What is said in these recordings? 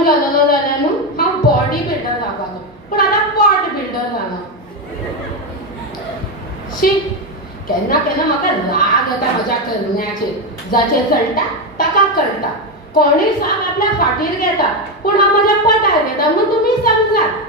घरान गेलेलो जाल्यार न्हू हांव बॉडी बिल्डर जावपाचो, पूण आतां पॉट बिल्डर जालो. शी, केन्ना केन्ना म्हाका राग येता म्हज्या करण्याचेर. जाचेर चलता ताका कळटा. कोणीय सांग आपल्या फाटीर घेता, पूण हांव म्हज्या पोटार घेता म्हूण तुमी समजात.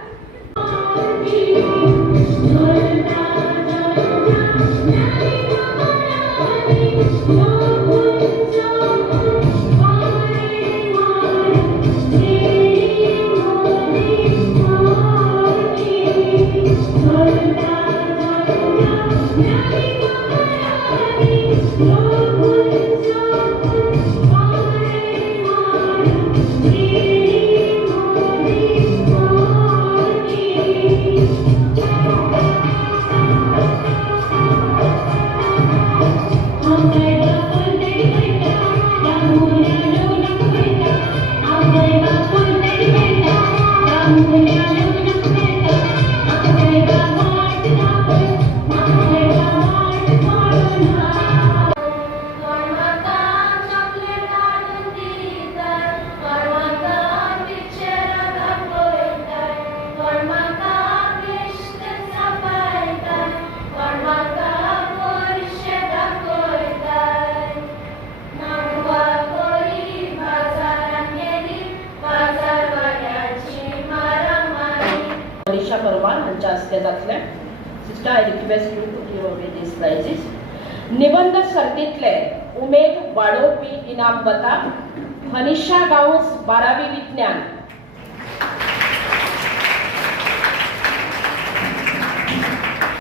Marisha Parwan हांच्या हस्ते जातले. Sister, I request you to give away these prizes. निबंध सर्तींतले उमेद वाडोवपी इनामवता हनिशा गांवस 12वी विज्ञान